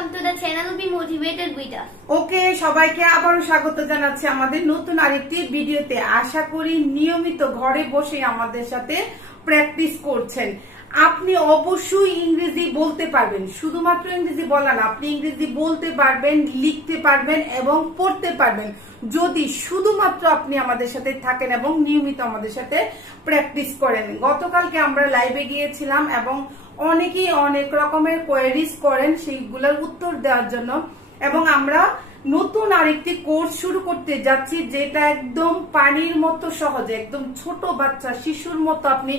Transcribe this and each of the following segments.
welcome to the channel Be Motivated with us. ওকে সবাইকে আবারো স্বাগত জানাচ্ছি আমাদের নতুন আরেকটি ভিডিওতে। আশা করি নিয়মিত ঘরে বসে আমাদের সাথে প্র্যাকটিস করছেন। আপনি অবশ্যই ইংরেজি বলতে পারবেন, শুধুমাত্র ইংরেজি বলা না, আপনি ইংরেজি বলতে পারবেন, লিখতে পারবেন এবং পড়তে পারবেন যদি শুধুমাত্র আপনি আমাদের সাথে থাকেন এবং নিয়মিত আমাদের সাথে প্র্যাকটিস করেন। গতকালকে আমরা লাইভে গিয়েছিলাম এবং অনেকেই অনেক রকমের কোয়েরিজ করেন, সেইগুলোর উত্তর দেওয়ার জন্য। এবং আমরা নতুন আরেকটি কোর্স শুরু করতে যাচ্ছি, যেটা একদম পানির মতো সহজে, একদম ছোট বাচ্চা শিশুর মতো আপনি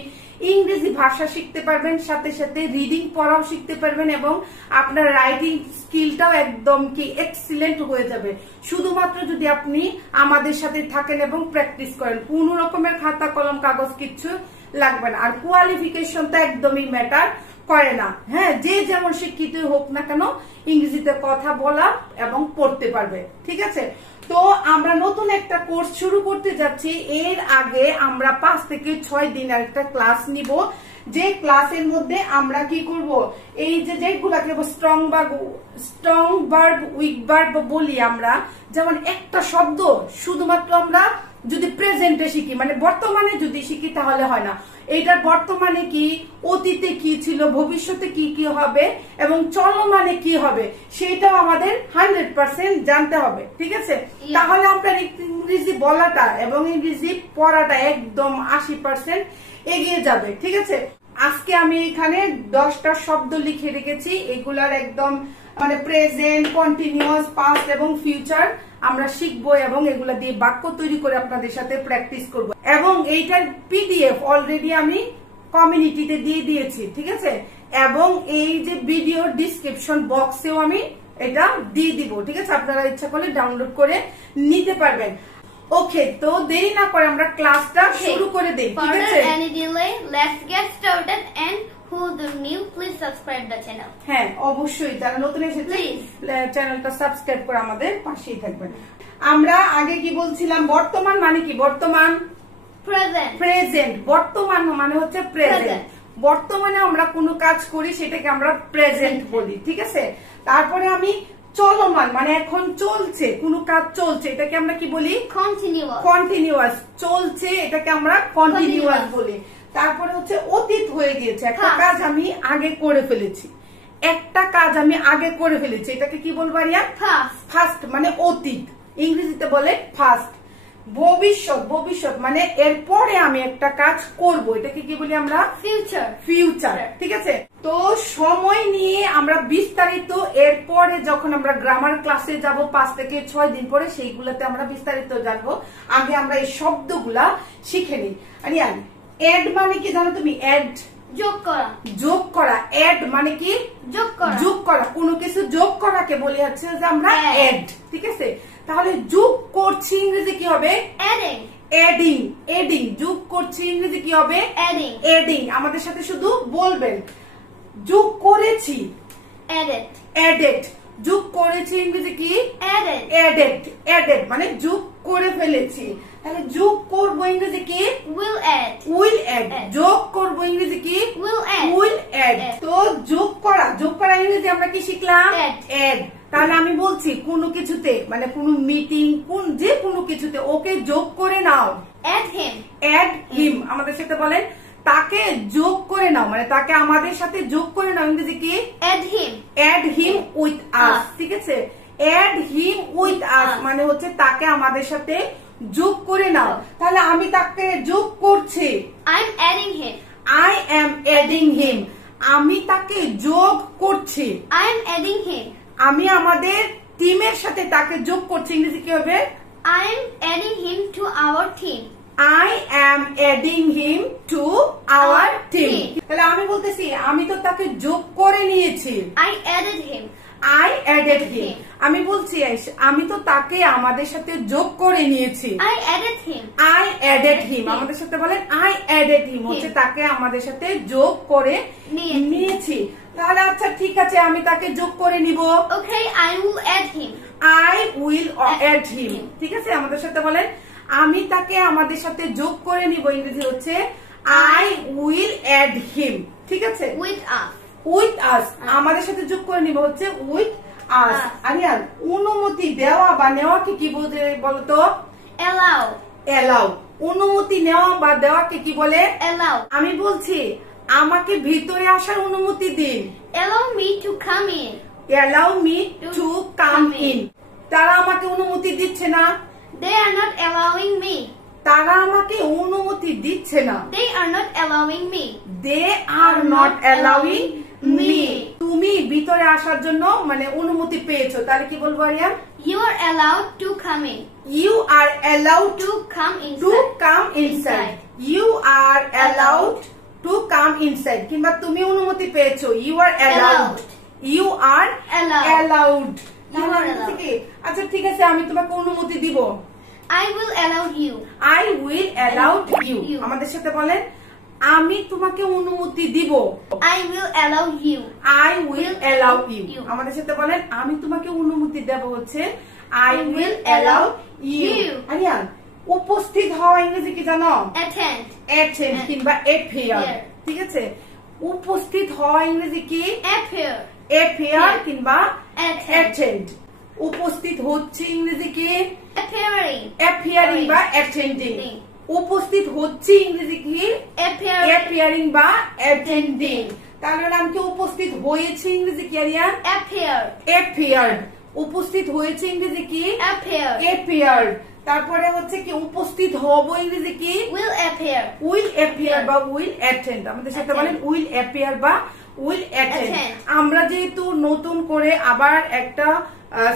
ইংরেজি ভাষা শিখতে পারবেন, সাথে সাথে রিডিং পড়াও শিখতে পারবেন এবং আপনার রাইটিং স্কিলটাও একদম কি এক্সিলেন্ট হয়ে যাবে শুধুমাত্র যদি আপনি আমাদের সাথে থাকেন এবং প্র্যাকটিস করেন। কোনো রকমের খাতা কলম কাগজ কিচ্ছু লাগবে না। আর কোয়ালিফিকেশন তো একদমই ম্যাটার করে না। হ্যাঁ, যে যেমন শিক্ষিত হোক না কেন ইংরেজিতে কথা বলা এবং পড়তে পারবে। ঠিক আছে, তো আমরা নতুন একটা কোর্স শুরু করতে যাচ্ছি। এর আগে আমরা 5 থেকে 6 দিন একটা ক্লাস নিব, যে ক্লাসের মধ্যে আমরা কি করব, এই যে যেগুলাকে স্ট্রং ভার্ব উইক ভার্ব বলি আমরা, যেমন একটা শব্দ শুধুমাত্র আমরা যদি প্রেজেন্টে শিখি, মানে বর্তমানে যদি শিখি তাহলে হয় না। এইটার বর্তমানে কি, অতীতে কি ছিল, ভবিষ্যতে কি কি হবে এবং চলমানে কি হবে সেটাও আমাদের 100% জানতে হবে। ঠিক আছে, তাহলে আপনার ইংরেজি বলাটা এবং ইংরেজি পড়াটা একদম 80% এগিয়ে যাবে। ঠিক আছে, আজকে আমি এখানে 10টা শব্দ লিখে রেখেছি। এগুলার একদম মানে প্রেজেন্ট, কন্টিনিউয়াস, পাস্ট এবং ফিউচার আমরা শিখবো এবং এগুলা দিয়ে বাক্য তৈরি করে আপনাদের সাথে প্র্যাকটিস করব। এবং এইটার পিডিএফ অলরেডি আমি কমিউনিটিতে দিয়ে দিয়েছি। ঠিক আছে, এবং এই যে ভিডিও ডিসক্রিপশন বক্সেও আমি এটা দিয়ে দিব। ঠিক আছে, আপনারা ইচ্ছা করলে ডাউনলোড করে নিতে পারবেন। ওকে, তো দেরি না করে আমরা ক্লাসটা শুরু করে দেই। ঠিক আছে, any delay, let's get started and who the new, please subscribe the channel. হ্যাঁ অবশ্যই, যারা নতুন এসেছে চ্যানেলটা সাবস্ক্রাইব করে আমাদের পাশেই থাকবেন। আমরা আগে কি বলছিলাম, বর্তমান মানে কি, বর্তমান প্রেজেন্ট, বর্তমান মানে হচ্ছে প্রেজেন্ট। বর্তমানে আমরা কোনো কাজ করি সেটাকে আমরা প্রেজেন্ট বলি। ঠিক আছে, তারপরে আমি চলমান মানে এখন চলছে, কোনো কাজ চলছে, এটাকে আমরা কি বলি, কন্টিনিউয়াস। চলছে এটাকে আমরা কন্টিনিউয়াস বলি। তারপরে হচ্ছে অতীত হয়ে গিয়েছে, একটা কাজ আমি আগে করে ফেলেছি, একটা কাজ আমি আগে করে ফেলেছি, এটাকে কি বলবো আরিয়া, ফার্স্ট মানে অতীত, ইংরেজিতে বলে ফার্স্ট। ভবিষ্যৎ মানে এরপরে আমি একটা কাজ করব, এটাকে কি বলি আমরা, ফিউচার। ঠিক আছে, তো সময় নিয়ে আমরা বিস্তারিত এরপরে যখন আমরা গ্রামার ক্লাসে যাব 5 থেকে 6 দিন পরে, সেইগুলোতে আমরা বিস্তারিত জানবো। আগে আমরা এই শব্দগুলা শিখে নিই। আরিয়া, এড মানে কি জানো তুমি, এড যোগ করা। এড মানে কি, যোগ করা, কোনো কিছু যোগ করাকে বলি হচ্ছে যে আমরা এড। ঠিক আছে, তাহলে যোগ করছি ইংরেজি কি হবে, এডিং। যোগ করছি ইংরেজি কি হবে, এডিং। আমাদের সাথে শুধু বলবেন, যোগ করেছি, এডেড। যোগ করেছি ইংরেজি কি, এডেড মানে যোগ করে ফেলেছি। তাহলে যোগ করবো ইংরেজি কি, উইল অ্যাড। যোগ করবো ইংরেজি কি, উইল অ্যাড। তো যোগ করা ইংরেজি আমরা কি শিখলাম, অ্যাড। তাহলে আমি বলছি কোনো কিছুতে মানে কোনো মিটিং, যে কোনো কিছুতে ওকে যোগ করে নাও, অ্যাড হিম। আমাদের সাথে বলেন, তাকে যোগ করে নাও মানে তাকে আমাদের সাথে যোগ করে নাও, ইংরেজি কি, অ্যাড হিম উইথ আস। ঠিক আছে, অ্যাড হিম উইথ আস মানে হচ্ছে তাকে আমাদের সাথে যোগ করে নাও। তাহলে আমি তাকে যোগ করছি, I am adding him। আমি তাকে যোগ করছি, I am adding him। আমি আমাদের টিমের সাথে তাকে যোগ করছি, ইংরেজি কি হবে, I am adding him to our team। I am adding him to our team। তাহলে আমি বলতেছি আমি তো তাকে যোগ করে নিয়েছি, I added him। আমি বলছি আমি তো তাকে আমাদের সাথে যোগ করে নিয়েছি, I added him। আমাদের সাথে বলেন I added him, হচ্ছে তাকে আমাদের সাথে যোগ করে নিয়েছি। তাহলে আচ্ছা ঠিক আছে, আমি তাকে যোগ করে নিব, Okay, I will add him। I will add him। ঠিক আছে, আমাদের সাথে বলেন, আমি তাকে আমাদের সাথে যোগ করে নিব, ইংরেজি হচ্ছে I will add him। ঠিক আছে, with us। আমাদের সাথে যোগ করে নিব হচ্ছে with ask. আরিয়ান, অনুমতি দেওয়া বা নেওয়াকে কি বলতো? Allow. allow. অনুমতি নেওয়া বা দেওয়াকে কি বলে? Allow. আমি বলছি আমাকে ভিতরে আসার অনুমতি দিন। Allow me to come in. allow me to come in. তারা আমাকে অনুমতি দিচ্ছে না। They are not allowing me. তারা আমাকে অনুমতি দিচ্ছে না। They are not allowing me. they are not allowing me. তুমি ভিতরে আসার জন্য মানে অনুমতি পেয়েছো, তাহলে কি বলবো Aryan? You are allowed to come in. you are allowed To come inside. to come inside. you are allowed to come inside. কিংবা তুমি অনুমতি পেয়েছো, you are allowed. you are allowed. আচ্ছা ঠিক আছে, আমি তোমাকে অনুমতি দিব। I will allow you. I will allow you. আমাদের সাথে বলেন, আমি তোমাকে অনুমতি দিব। I will allow you. I will allow you. আমাদের সাথে বলেন, আমি তোমাকে অনুমতি দেব হচ্ছে I will allow you. Aryan, উপস্থিত হওয়া ইংরেজি কি জানো? Attend. attend কিংবা appear। ঠিক আছে, উপস্থিত হওয়া ইংরেজি কি? Appear. appear কিংবা Attend. attend। উপস্থিত হচ্ছে ইংরেজি কি? Appearing. appearing বা attending। উপস্থিত হচ্ছে ইংরেজি কি? appearing বা attending। তাহলে নাম কি? উপস্থিত হয়েছে ইংরেজি কি আরিয়ান? Appear. appeared। উপস্থিত হয়েছে ইংরেজি কি? Appear. appeared। তারপরে হচ্ছে কি? উপস্থিত হব ইংরেজি কি? Will appear. will appear বা will attend। আমাদের সাথে বলেন will appear বা will attend। আমরা যেহেতু নতুন করে আবার একটা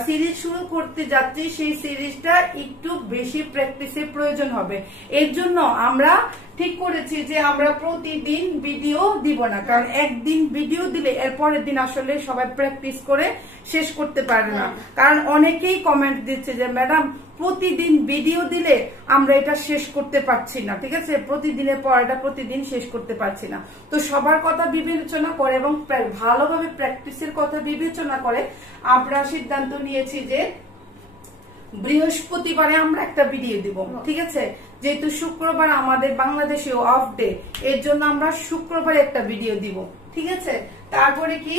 সিরিজ শুরু করতে যাচ্ছি, সেই সিরিজটা একটু বেশি প্র্যাকটিসের প্রয়োজন হবে। এর জন্য আমরা ঠিক করেছি যে আমরা প্রতিদিন ভিডিও দিব না, কারণ একদিন ভিডিও দিলে এর পরের দিন আসলে সবাই প্র্যাকটিস করে শেষ করতে পারে না। কারণ অনেকেই কমেন্ট দিচ্ছে যে ম্যাডাম প্রতিদিন ভিডিও দিলে আমরা এটা শেষ করতে পারছি না। ঠিক আছে, প্রতিদিনের পড়াটা প্রতিদিন শেষ করতে পারছি না। তো সবার কথা বিবেচনা করে এবং ভালোভাবে প্র্যাকটিসের কথা বিবেচনা করে আমরা সিদ্ধান্ত নিয়েছি যে বৃহস্পতিবারে আমরা একটা ভিডিও দিব। ঠিক আছে, যেহেতু শুক্রবার আমাদের বাংলাদেশে অফ ডে, এর জন্য আমরা শুক্রবারে একটা ভিডিও দিব। ঠিক আছে, তারপরে কি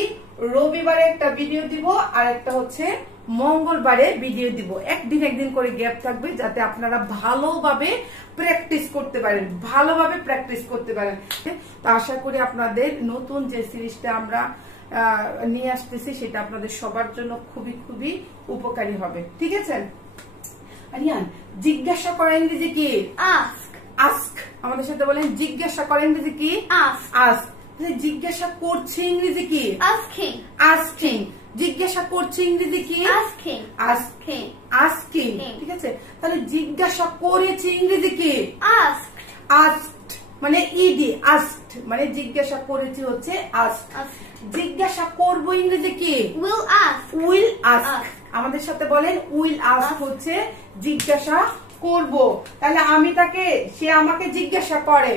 রবিবারে একটা ভিডিও দিব, আর একটা হচ্ছে মঙ্গলবারে ভিডিও দিব। একদিন করে গ্যাপ থাকবে, যাতে আপনারা ভালোভাবে প্র্যাকটিস করতে পারেন, ভালোভাবে প্র্যাকটিস করতে পারেন। তো আশা করি আপনাদের নতুন যে সিরিজটা আমরা নিয়ে আসতেছি সেটা আপনাদের সবার জন্য খুবই খুবই উপকারী হবে। ঠিক আছে আরিয়ান, জিজ্ঞাসা করা ইংরেজি কি? Ask. ask। আমাদের সাথে বলেন, জিজ্ঞাসা করা ইংরেজি কি? Ask. ask। জিজ্ঞাসা করছে ইংরেজি কি? Asking. asking। জিজ্ঞাসা করছে ইংরেজি কি? Asking. asking। asking। ঠিক আছে, তাহলে জিজ্ঞাসা করেছে ইংরেজি কি? Asked. asked মানে ইডি, asked মানে জিজ্ঞাসা করেছে হচ্ছে asked। জিজ্ঞাসা করবো ইংরেজি কি? Will ask. will ask। আমাদের সাথে বলেন, will ask হচ্ছে জিজ্ঞাসা করব। তাহলে আমি তাকে, সে আমাকে জিজ্ঞাসা করে।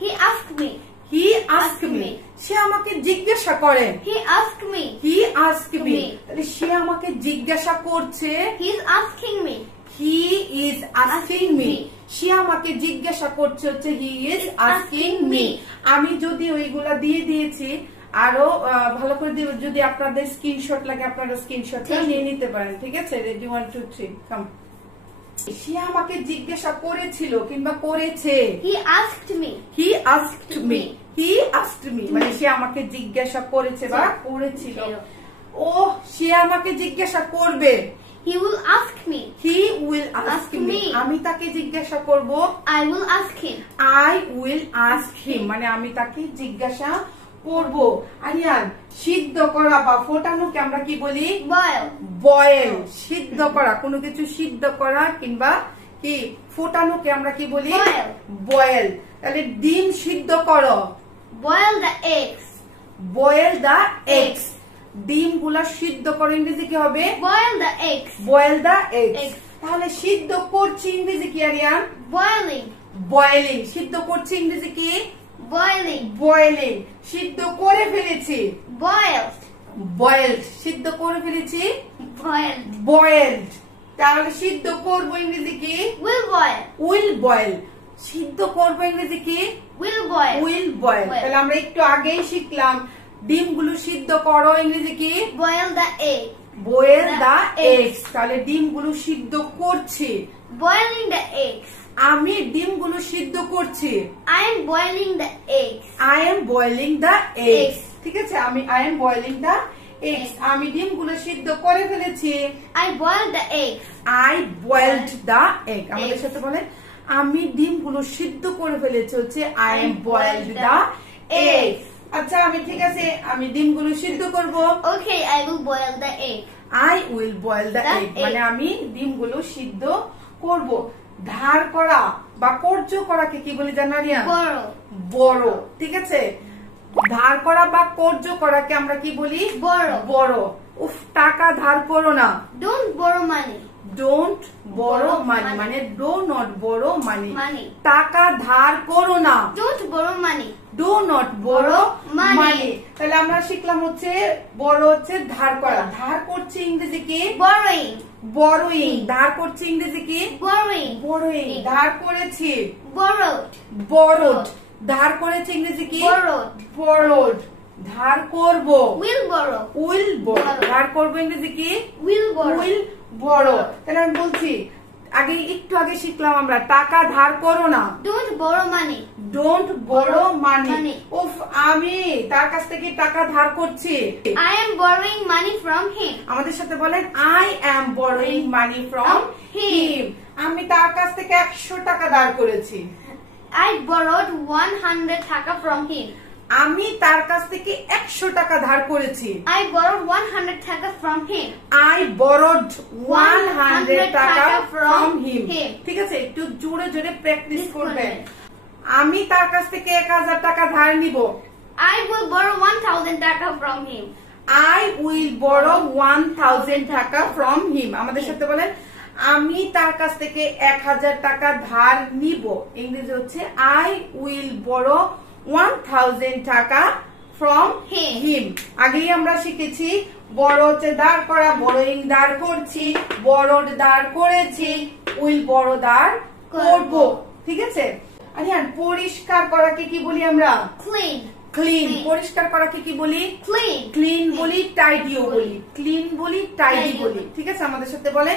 He asked me. he asked me। সে আমাকে জিজ্ঞাসা করে। He asked me. he asked me। তাহলে সে আমাকে জিজ্ঞাসা করছে। He is asking me. he is asking me। সে আমাকে জিজ্ঞাসা করছে হচ্ছে he is asking me। আমি যদি ওইগুলা দিয়ে দিয়েছি, আরো ভালো করে যদি আপনাদের স্ক্রিনশট লাগে আপনারা স্ক্রিনশটটা নিয়ে নিতে পারেন। ঠিক আছে, রেডি 1 2 3 কাম। সে আমাকে জিজ্ঞাসা করেছিল কিংবা করেছে। He asked me. he asked me। he asked me মানে সে আমাকে জিজ্ঞাসা করেছে বা করেছিল। ও সে আমাকে জিজ্ঞাসা করবে। He will ask me. he will ask me। আমি তাকে জিজ্ঞাসা করব। I will ask him. I will ask him মানে আমি তাকে জিজ্ঞাসা করব। আরিয়ান, সিদ্ধ করা বা ফোটানোকে আমরা কি বলি? Boil. বয়েল। সিদ্ধ করা, কোনো কিছু সিদ্ধ করা কিংবা কি ফোটানোকে আমরা কি বলি? বয়েল। তাহলে ডিম সিদ্ধ করো। Boil the eggs. Boil the eggs. ডিম গুলা সিদ্ধ করো ইংরেজি কি হবে? Boil the eggs. Boil the eggs. তাহলে সিদ্ধ করছি ইংরেজি কি আরিয়ান? Boiling. বয়েলিং। সিদ্ধ করছি ইংরেজি কি? Boiling. বয়েলিং। সিদ্ধ করে ফেলেছি। Boiled. বয়েলড। সিদ্ধ করে ফেলেছি। Boiled. বয়েলড। তাহলে সিদ্ধ করবো ইংরেজি কি? Will boil. Will boil. সিদ্ধ করবো ইংরেজি কি? Will boil. Will boil. তাহলে আমরা একটু আগেই শিখলাম ডিমগুলো সিদ্ধ করো ইংরেজি কি? Boil the egg. boil the eggs তাহলে ডিমগুলো সিদ্ধ করছি boiling the eggs আমি ডিমগুলো সিদ্ধ করছি I am boiling the eggs I am boiling the eggs ঠিক আছে আমি I am boiling the eggs আমি ডিমগুলো সিদ্ধ করে ফেলেছি I boiled the eggs I boiled the egg আমাদের সাথে বলেন আমি ডিমগুলো সিদ্ধ করে ফেলেছি হচ্ছে I am boiled the eggs আচ্ছা আমি ঠিক আছে আমি ডিমগুলো সিদ্ধ করব Okay, I will boil the egg I will boil the egg মানে আমি ডিমগুলো সিদ্ধ করব ধার করা বা কর্য করাকে কি বলি জানা রিয়া borrow বড় ঠিক আছে ধার করা বা কর্য করাকে আমরা কি বলি borrow বড় উফ টাকা ধার করো না don't borrow money don't borrow money মানে do not borrow money money টাকা ধার করো না don't borrow money do not borrow money money তাহলে আমরা শিখলাম হচ্ছে বড় হচ্ছে ধার করা ধার করছে ইংরেজি কি borrowing borrowing ধার করছে ইংরেজি কি borrowing borrowing ধার করেছি borrowed borrowed ধার করেছে ইংরেজি কি borrowed borrowed ধার করব will borrow will borrow ধার করব ইংরেজি কি will borrow will borrow তাহলে আমি বলছি আগে একটু আগে শিখলাম আমরা টাকা ধার করো না don't borrow money don't borrow money money উফ আমি তার কাছ থেকে টাকা ধার করছি I am borrowing money from him আমাদের সাথে বলেন I am borrowing money from him আমি তার কাছ থেকে 100 টাকা ধার করেছি I borrowed 100 taka from him আমি তার কাছ থেকে 100 টাকা ধার করেছি I borrowed 100 taka from him I borrowed 100 টাকা from him him ঠিক আছে একটু জোরে জোরে প্র্যাকটিস করবেন আমি তার কাছ থেকে 1000 টাকা ধার নিব I will borrow 1000 taka from him I will borrow 1000 টাকা from him আমাদের সাথে বলেন আমি তার কাছ থেকে 1000 টাকা ধার নিব ইংরেজি হচ্ছে I will borrow 1000 টাকা from him আগেই আমরা শিখেছি বড় হচ্ছে দাঁড় করা borrowing দাঁড় করছি borrowed দাঁড় করেছি will borrow দাঁড় করব ঠিক আছে আরিয়ান পরিষ্কার করাকে কি বলি আমরা clean ক্লিন পরিষ্কার করাকে কি বলি clean ক্লিন বলি টাইডিও বলি ক্লিন বলি টাইডি বলি ঠিক আছে আমাদের সাথে বলে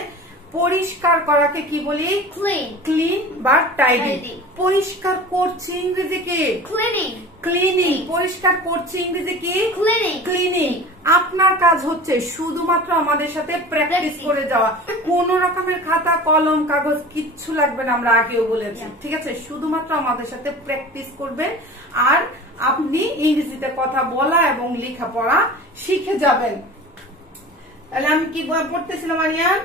পরিষ্কার করাকে কি বলি clean ক্লিন বা টাইডি Tidy. পরিষ্কার করছি ইংরেজি কি cleaning ক্লিনিং পরিষ্কার করছি ইংরেজি কি cleaning ক্লিনিং আপনার কাজ হচ্ছে শুধুমাত্র আমাদের সাথে প্র্যাকটিস করে যাওয়া কোন রকমের খাতা কলম কাগজ কিচ্ছু লাগবে না আমরা আগেও বলেছি ঠিক আছে শুধুমাত্র আমাদের সাথে প্র্যাকটিস করবেন আর আপনি ইংরেজিতে কথা বলা এবং লেখা পড়া শিখে যাবেন তাহলে আমি কি পড়তেছিলাম আরিয়ান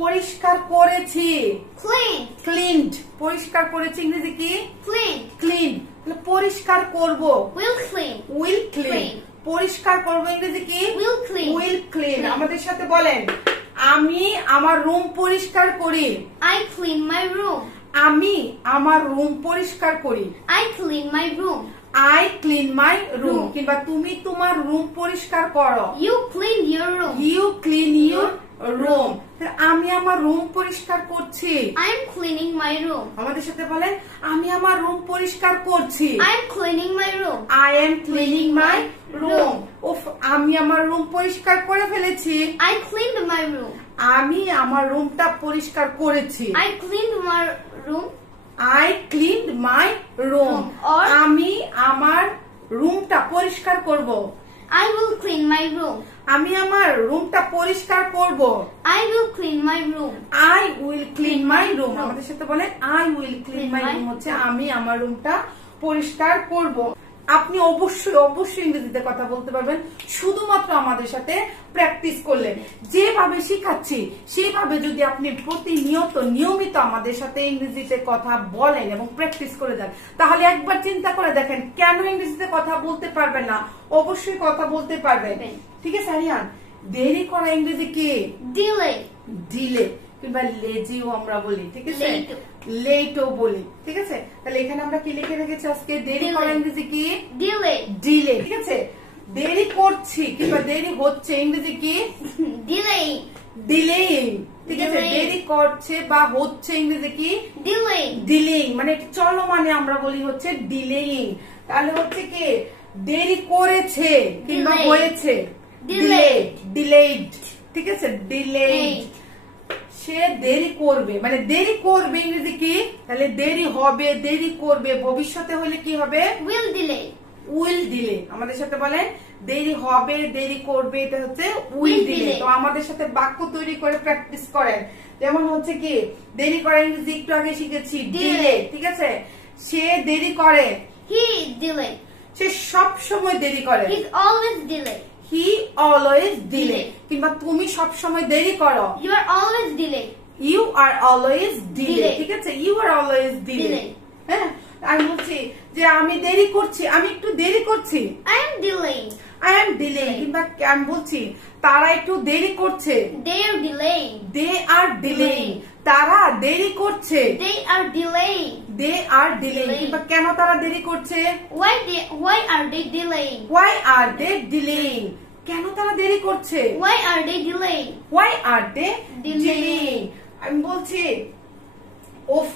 পরিষ্কার করেছি clean ক্লিনড পরিষ্কার করেছি ইংরেজি কি clean ক্লিন পরিষ্কার করব will clean উইল ক্লিন পরিষ্কার করব ইংরেজি কি will clean উইল ক্লিন আমাদের সাথে বলেন আমি আমার রুম পরিষ্কার করি I clean my room আমি আমার রুম পরিষ্কার করি I clean my room I clean my room কিংবা তুমি তোমার রুম পরিষ্কার করো you clean your room you clean your room আমি আমার রুম পরিষ্কার করছি I am cleaning my room আমাদের সাথে বলেন আমি আমার রুম পরিষ্কার করছি I am cleaning my room I am cleaning my room উফ আমি আমার রুম পরিষ্কার করে ফেলেছি I cleaned my room আমি আমার রুমটা পরিষ্কার করেছি I cleaned my room I cleaned my room Or আমি আমার রুমটা পরিষ্কার করব I will clean my room আমি আমার রুমটা পরিষ্কার করব I will clean my room I will clean my room আমাদের সাথে বলে I will clean my room হচ্ছে আমি আমার রুমটা পরিষ্কার করব আপনি অবশ্যই অবশ্যই ইংরেজিতে কথা বলতে পারবেন শুধুমাত্র আমাদের সাথে প্র্যাকটিস করলে যেভাবে শেখাচ্ছি সেভাবে যদি আপনি প্রতিনিয়ত নিয়মিত আমাদের সাথে ইংরেজিতে কথা বলেন এবং প্র্যাকটিস করে যান তাহলে একবার চিন্তা করে দেখেন কেন ইংরেজিতে কথা বলতে পারবেন না অবশ্যই কথা বলতে পারবেন ঠিক আছে আরিয়ান দেরি করা ইংরেজি কি delay ডিলে কিংবা লেজিও আমরা বলি ঠিক আছে Late. লেটও বলি ঠিক আছে তাহলে এখানে আমরা কি লিখে রেখেছি আজকে দেরি Delay. করা ইংরেজি কি delay ডিলে ঠিক আছে দেরি করছি কিংবা দেরি হচ্ছে ইংরেজি কি delay ডিলেইং ঠিক আছে Delaying. দেরি করছে বা হচ্ছে ইংরেজি কি delay ডিলেইং মানে চলো মানে আমরা বলি হচ্ছে ডিলেইং তাহলে হচ্ছে কি দেরি করেছে কিংবা Delay. হয়েছে Delay. ডিলেইড ঠিক আছে, ডিলেড। সে দেরি করবে, মানে দেরি করবে ইংরেজি কি? তাহলে দেরি হবে, দেরি করবে। ভবিষ্যতে হলে কি হবে? will delay। Will delay. আমাদের সাথে বলেন দেরি হবে, দেরি করবে, এটা হচ্ছে উইল ডিলে। তো আমাদের সাথে বাক্য তৈরি করে প্র্যাকটিস করেন। যেমন হচ্ছে কি, দেরি করা ইংরেজি একটু আগে শিখেছি, ডিলে। ঠিক আছে, সে দেরি করে, he is delayed। সে সব সময় দেরি করে, he is always delayed। He always delay. কিংবা তুমি সব সময় দেরি করো, you are always delayed। You are always delay. Delay। ঠিক আছে, you are always delay. Delay। হ্যাঁ, আমি বলছি যে আমি দেরি করছি, আমি একটু দেরি করছি, I am delaying। I am delay. কিংবা আমি বলছি তারা একটু দেরি করছে, they are delaying। They are delaying. তারা দেরি করছে, they are delaying। They are delaying. Delaying। কিংবা কেন তারা দেরি করছে, why are they delaying? Why are they delaying. কেন তারা দেরি করছে, why are they delaying? Why are they Delaying। Delaying. আমি বলছি উফ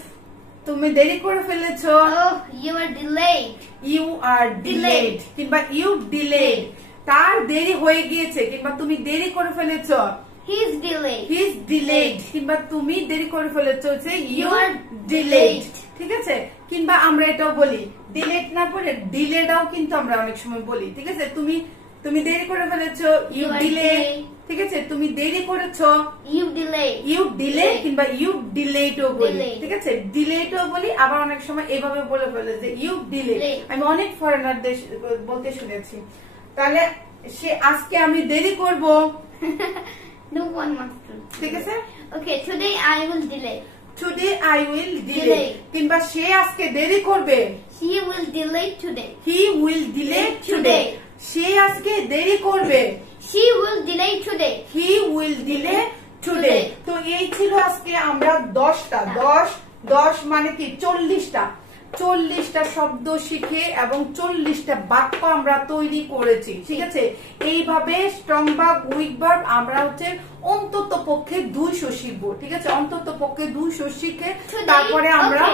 তুমি দেরি করে ফেলেছো, oh, you are delayed। You are delayed. Delayed। কিংবা ইউ ডিলেড, তার দেরি হয়ে গিয়েছে। কিংবা তুমি দেরি করে ফেলেছো, he is delayed। He is delayed. কিংবা তুমি দেরি করে ফেলেছো, you You are are delayed. delayed। ঠিক আছে, কিংবা আমরা এটাও বলি ডিলেড না পড়ে ডিলেডও কিন্তু আমরা অনেক সময় বলি। ঠিক আছে, তুমি তুমি দেরি করে ফেলেছো, you You are delay. delayed। ঠিক আছে, তুমি দেরি করেছো, you delayed। You delay. কিংবা ইউ ডিলেটও বলি। Delayed। ঠিক আছে, ডিলেটও বলি। আবার অনেক সময় এভাবে বলে ফেলে যে ইউ ডিলে। Delayed। আমি অনেক ফরেনারদের বলতে শুনেছি। তাহলে সে আজকে আমি দেরি করব, no one wants to। ঠিক আছে, okay, today I will delay। Today I will delay. Delay। কিংবা সে আজকে দেরি করবে, he will delay today। He will delay today. Today। সে আজকে দেরি করবে, she will delay today। He will delay today. Today। তো এই ছিল আজকে আমরা 10টা 10 মানে কি 40টা শব্দ শিখে এবং 40টা বাক্য আমরা তৈরি করেছি। ঠিক আছে, এইভাবে স্ট্রং ভার্ব, উইক ভার্ব আমরা হচ্ছে অন্তত পক্ষে 200 শিখবো। ঠিক আছে, অন্তত পক্ষে 200 শিখে তারপরে আমরা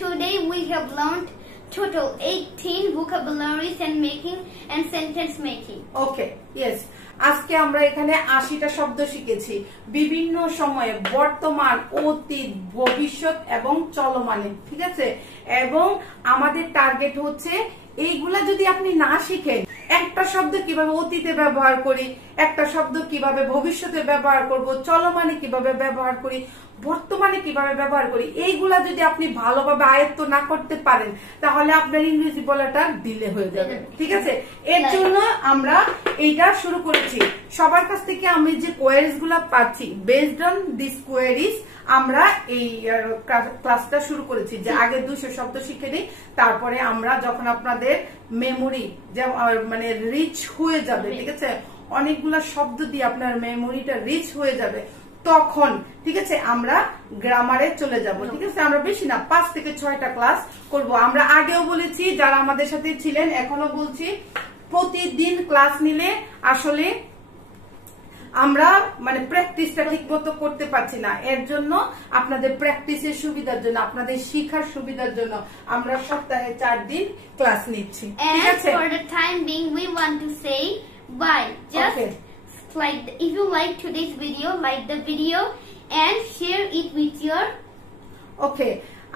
today we have learned total 18 vocabularies and making and sentence making। Okay, yes. আজকে আমরা এখানে 80টা শব্দ শিখেছি বিভিন্ন সময়ে, বর্তমান, অতীত, ভবিষ্যৎ এবং চলমানে। ঠিক আছে, এবং আমাদের টার্গেট হচ্ছে এইগুলা যদি আপনি না শিখেন, একটা শব্দ কিভাবে অতীতে ব্যবহার করি, একটা শব্দ কিভাবে ভবিষ্যতে ব্যবহার করব, চলমানে কিভাবে ব্যবহার করি, বর্তমানে কিভাবে ব্যবহার করি, এইগুলা যদি আপনি ভালোভাবে আয়ত্ত না করতে পারেন তাহলে আপনার ইংরেজি বলাটা ডিলে হয়ে যাবে। ঠিক আছে, এর জন্য আমরা এইটা শুরু করেছি। সবার কাছ থেকে আমি যে কোয়েরিজ গুলা পাচ্ছি, বেসড অন দিস কোয়েরিজ আমরা এই ক্লাসটা শুরু করেছি যে আগে 200 শব্দ শিখে নিই, তারপরে আমরা যখন আপনাদের মেমোরি মানে রিচ হয়ে যাবে, ঠিক আছে, অনেকগুলা শব্দ দিয়ে আপনার মেমোরিটা রিচ হয়ে যাবে, তখন ঠিক আছে আমরা গ্রামারে চলে যাব। ঠিক আছে, আমরা বেশি না 5 থেকে 6টা ক্লাস করব। আমরা আগেও বলেছি, যারা আমাদের সাথে ছিলেন এখনো বলছি, প্রতিদিন ক্লাস নিলে আসলে আমরা মানে প্র্যাকটিসটা ঠিক মতো করতে পারছি না। এর জন্য আপনাদের প্র্যাকটিসের সুবিধার জন্য, আপনাদের শিখার সুবিধার জন্য আমরা সপ্তাহে 4 দিন ক্লাস নিচ্ছি। ঠিক and আছে, for the time being we want to say bye। just Okay. if you like today's video, like the video and share it with your ওকে।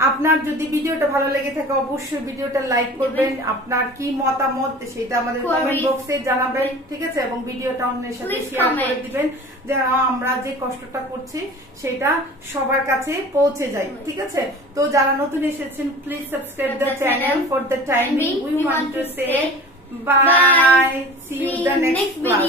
আপনার যদি ভিডিওটা ভালো লেগে থাকে অবশ্যই ভিডিওটা লাইক করবেন, আপনার কি মতামত সেটা আমাদের কমেন্ট বক্সে জানাবেন। ঠিক আছে, এবং ভিডিওটা অন্যের সাথে Please শেয়ার করে comment। দিবেন যেন আমরা যে কষ্টটা করছি সেটা সবার কাছে পৌঁছে যায়। ঠিক আছে, তো যারা নতুন এসেছেন please subscribe the channel. For the time we want to say bye, see you the next class.